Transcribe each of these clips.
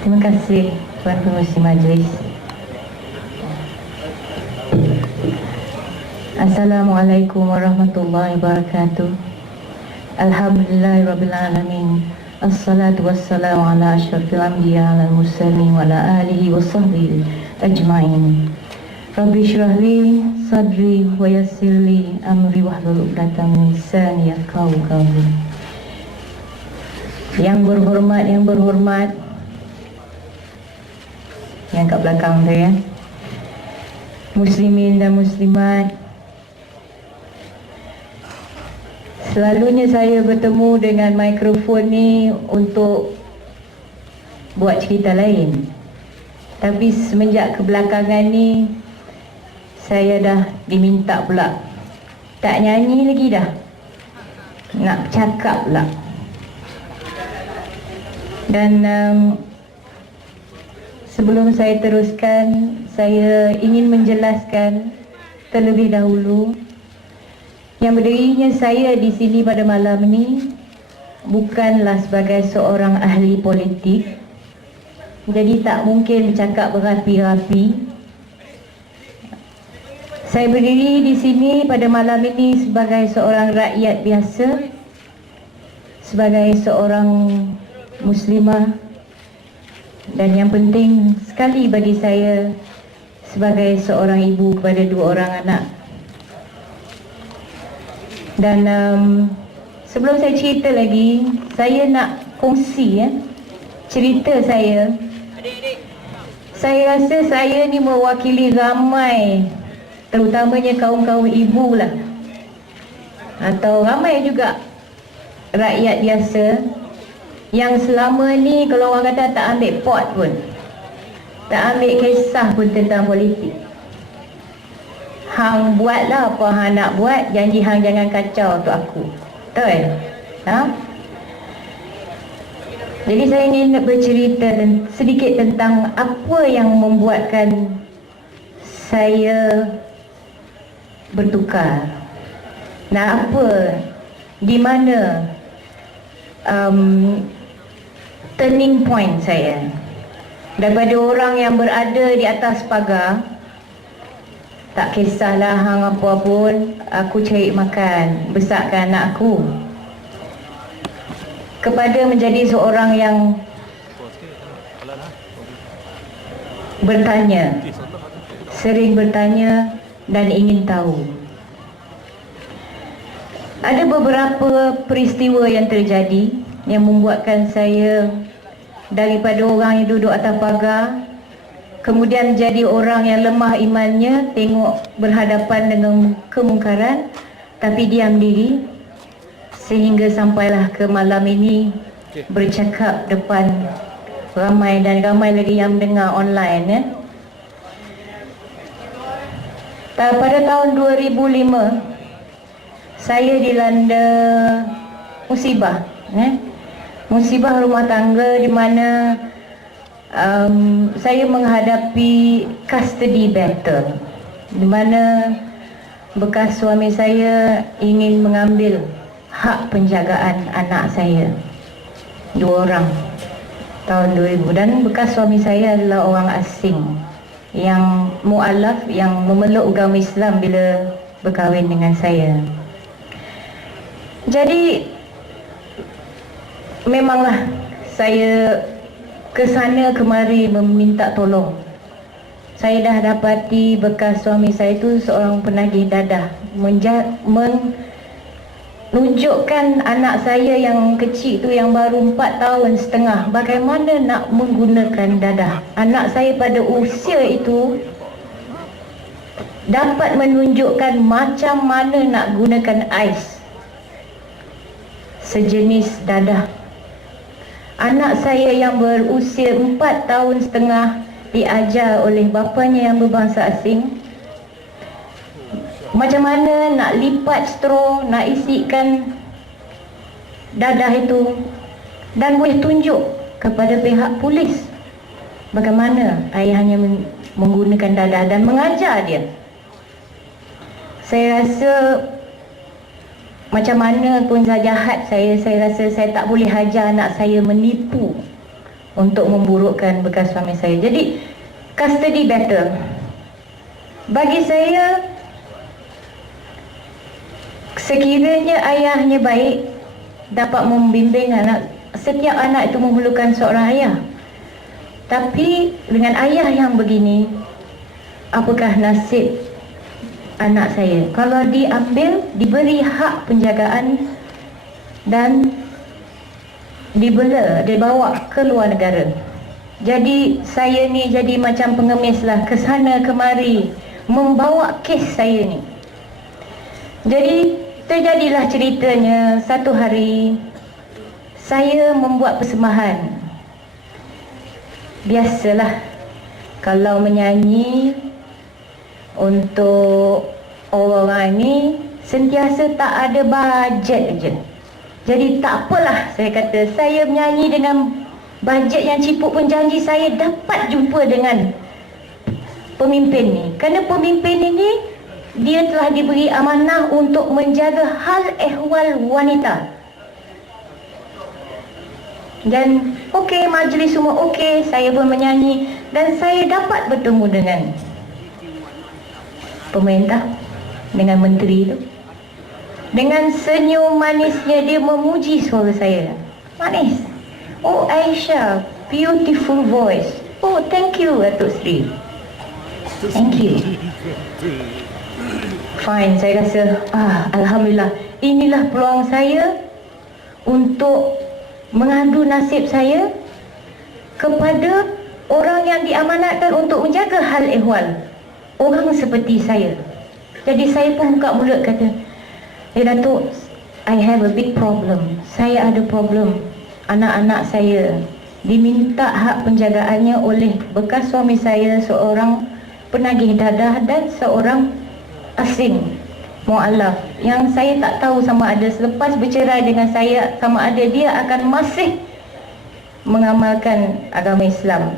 Terima kasih Tuan Pengerusi Majlis. Assalamualaikum warahmatullahi wabarakatuh. Alhamdulillahirrabbilalamin. Assalatu wassalamu ala asyrafil anbiya wal mursalin wa ala alihi wa sahbihi ajma'in. Rabbi syrah li sadri wa yassir li amri wahlul 'uqdatam min lisani yafqahu qawli. Yang berhormat, yang kat belakang saya, muslimin dan muslimat, selalunya saya bertemu dengan mikrofon ni untuk buat cerita lain. Tapi semenjak kebelakangan ni saya dah diminta pula tak nyanyi lagi dah, nak cakap pula. Dan sebelum saya teruskan, saya ingin menjelaskan terlebih dahulu yang berdirinya saya di sini pada malam ini bukanlah sebagai seorang ahli politik. Jadi tak mungkin bercakap berapi-rapi. Saya berdiri di sini pada malam ini sebagai seorang rakyat biasa, sebagai seorang muslimah, dan yang penting sekali bagi saya sebagai seorang ibu kepada 2 orang anak. Dan sebelum saya cerita lagi, saya nak kongsi cerita saya. Saya rasa saya ni mewakili ramai, terutamanya kaum-kaum ibu lah, atau ramai juga rakyat biasa yang selama ni kalau orang kata tak ambil pot pun, tak ambil kisah pun tentang politik. Hang buatlah apa hang nak buat, janji hang jangan kacau untuk aku. Betul? Jadi saya ingin bercerita sedikit tentang apa yang membuatkan saya bertukar. Nah, di mana turning point saya daripada orang yang berada di atas pagar, tak kisahlah hang apa pun, aku cari makan, besarkan anak aku, kepada menjadi seorang yang bertanya, sering bertanya dan ingin tahu. Ada beberapa peristiwa yang terjadi yang membuatkan saya daripada orang yang duduk atas pagar kemudian menjadi orang yang lemah imannya, tengok berhadapan dengan kemungkaran tapi diam diri, sehingga sampailah ke malam ini bercakap depan ramai dan ramai lagi yang mendengar online. Pada tahun 2005 saya dilanda musibah, musibah rumah tangga, di mana saya menghadapi custody battle, di mana bekas suami saya ingin mengambil hak penjagaan anak saya 2 orang tahun 2000, dan bekas suami saya adalah orang asing yang mu'alaf, yang memeluk agama Islam bila berkahwin dengan saya. Jadi memanglah saya ke sana kemari meminta tolong. Saya dah dapati bekas suami saya itu seorang penagih dadah, menunjukkan anak saya yang kecil itu yang baru 4 tahun setengah bagaimana nak menggunakan dadah. Anak saya pada usia itu dapat menunjukkan macam mana nak gunakan ais sejenis dadah. Anak saya yang berusia 4 tahun setengah diajar oleh bapanya yang berbangsa asing macam mana nak lipat straw, nak isikan dadah itu, dan boleh tunjuk kepada pihak polis bagaimana ayahnya menggunakan dadah dan mengajar dia. Saya rasa macam mana pun jahat saya rasa saya tak boleh hajar anak saya menipu untuk memburukkan bekas suami saya. Jadi custody battle. Bagi saya, sekiranya ayahnya baik, dapat membimbing anak, setiap anak itu memerlukan seorang ayah. Tapi dengan ayah yang begini, apakah nasib anak saya kalau diambil, diberi hak penjagaan dan dibawa ke luar negara? Jadi saya ni jadi macam pengemis lah, ke sana kemari membawa kes saya ni. Jadi terjadilah ceritanya, satu hari saya membuat persembahan. Biasalah kalau menyanyi untuk orang ni sentiasa tak ada bajet je. Jadi tak apalah, saya kata saya menyanyi dengan bajet yang ciput pun janji saya dapat jumpa dengan pemimpin ni. Kerana pemimpin ini dia telah diberi amanah untuk menjaga hal ehwal wanita. Dan okey, majlis semua okey, saya pun menyanyi dan saya dapat bertemu dengan pemerintah, dengan menteri itu. Dengan senyum manisnya dia memuji suara saya. Manis. Oh Aisyah, beautiful voice. Oh thank you Datuk Seri. Thank you. Fine, saya rasa Alhamdulillah, inilah peluang saya untuk mengadu nasib saya kepada orang yang diamanatkan untuk menjaga hal ehwal orang seperti saya. Jadi saya pun buka mulut kata, Datuk, I have a big problem. Saya ada problem. Anak-anak saya diminta hak penjagaannya oleh bekas suami saya, seorang penagih dadah dan seorang asing mu'alaf, yang saya tak tahu sama ada selepas bercerai dengan saya, sama ada dia akan masih mengamalkan agama Islam.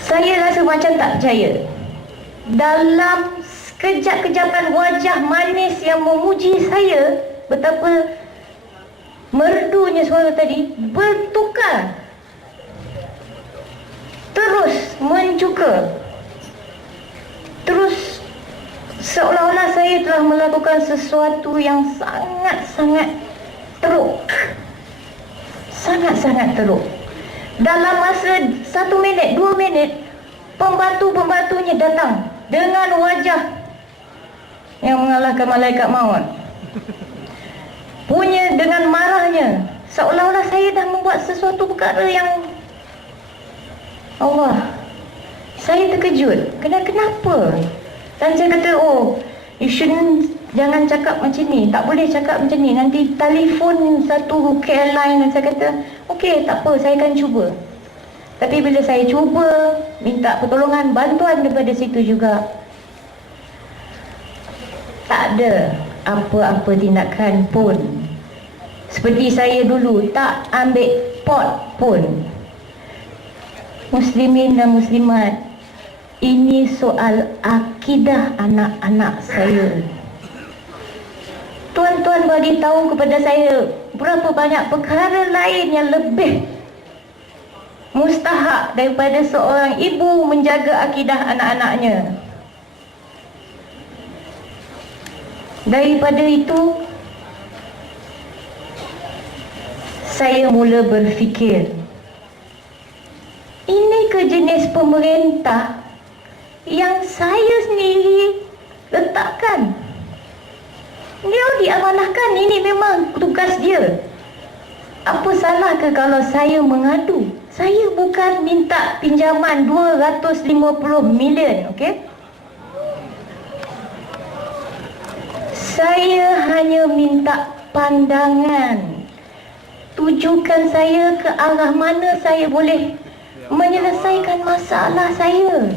Saya rasa macam tak percaya. Dalam sekejap-kejapan wajah manis yang memuji saya, betapa merdunya suara tadi bertukar, terus mencuka, terus seolah-olah saya telah melakukan sesuatu yang sangat-sangat teruk. Sangat-sangat teruk. Dalam masa 1 minit, 2 minit, pembantu-pembantunya datang dengan wajah yang mengalahkan malaikat maut. Punya dengan marahnya, seolah-olah saya dah membuat sesuatu perkara yang Allah. Saya terkejut. Kenapa? Dan saya kata, oh, you shouldn't, jangan cakap macam ni, tak boleh cakap macam ni, nanti telefon satu KL line. Dan saya kata, okey, tak apa, saya akan cuba. Tapi bila saya cuba minta pertolongan, bantuan daripada situ juga, tak ada apa-apa tindakan pun. Seperti saya dulu tak ambil pot pun. Muslimin dan muslimat, ini soal akidah anak-anak saya. Tuan-tuan bagi tahu kepada saya berapa banyak perkara lain yang lebih mustahak daripada seorang ibu menjaga akidah anak-anaknya. Daripada itu, saya mula berfikir, ini ke jenis pemerintah yang saya sendiri letakkan. Dia diamanahkan, ini memang tugas dia. Apa salah ke kalau saya mengadu? Saya bukan minta pinjaman 250 million, okey? Saya hanya minta pandangan. Tujukan saya ke arah mana saya boleh menyelesaikan masalah saya.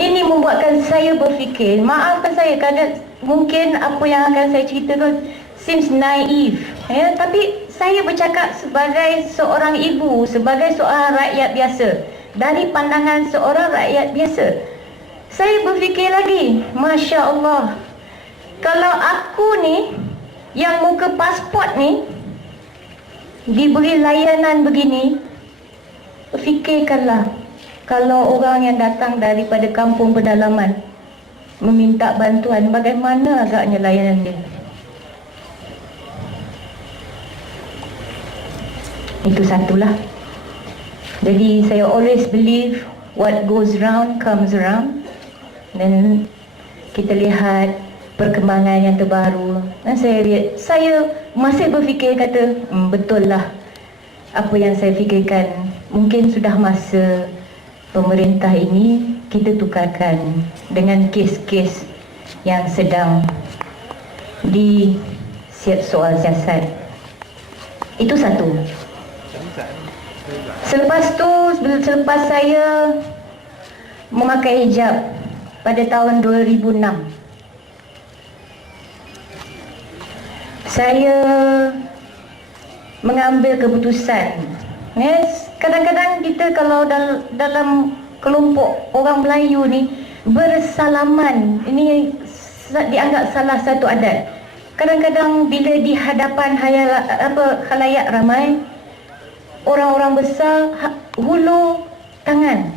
Ini membuatkan saya berfikir, maafkan saya kerana mungkin apa yang akan saya ceritakan seems naive, ya, tapi saya bercakap sebagai seorang ibu, sebagai seorang rakyat biasa, dari pandangan seorang rakyat biasa. Saya berfikir lagi, Masya Allah, kalau aku ni yang muka pasport ni diberi layanan begini, fikirkanlah kalau orang yang datang daripada kampung pedalaman meminta bantuan, bagaimana agaknya layanan dia. Itu satulah. Jadi saya always believe what goes round comes around. Dan kita lihat perkembangan yang terbaru, dan saya masih berfikir kata betul lah apa yang saya fikirkan. Mungkin sudah masa pemerintah ini kita tukarkan dengan kes-kes yang sedang di soal siasat. Itu satu. Selepas saya memakai hijab pada tahun 2006, saya mengambil keputusan. Kadang-kadang kita kalau dalam kelompok orang Melayu ni bersalaman, ini dianggap salah satu adat. Kadang-kadang bila di hadapan khalayak ramai, orang-orang besar hulur tangan,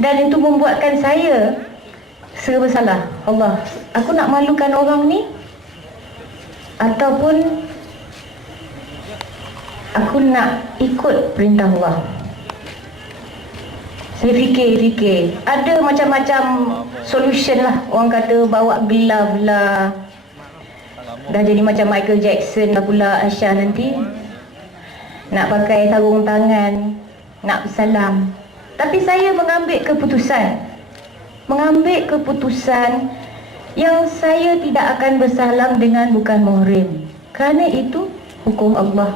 dan itu membuatkan saya serba salah. Allah, aku nak malukan orang ni ataupun aku nak ikut perintah Allah. Saya fikir ada macam-macam solution lah. Orang kata bawa glove lah, dah jadi macam Michael Jackson lah pula Aisyah nanti, nak pakai sarung tangan, nak bersalam. Tapi saya mengambil keputusan yang saya tidak akan bersalam dengan bukan muhrim, kerana itu hukum Allah.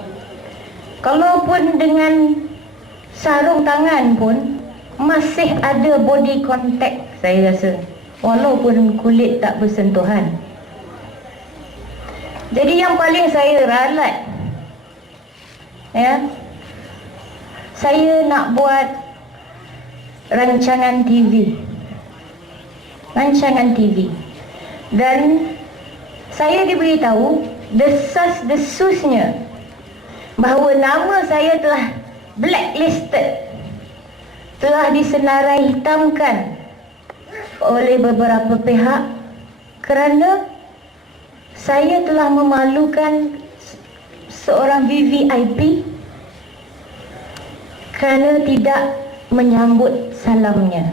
Kalaupun dengan sarung tangan pun masih ada body contact, saya rasa, walaupun kulit tak bersentuhan. Jadi yang paling saya ralat, saya nak buat rancangan TV, dan saya diberitahu desas-desusnya bahawa nama saya telah blacklisted, telah disenarai hitamkan oleh beberapa pihak kerana saya telah memalukan seorang VVIP kerana tidak menyambut salamnya.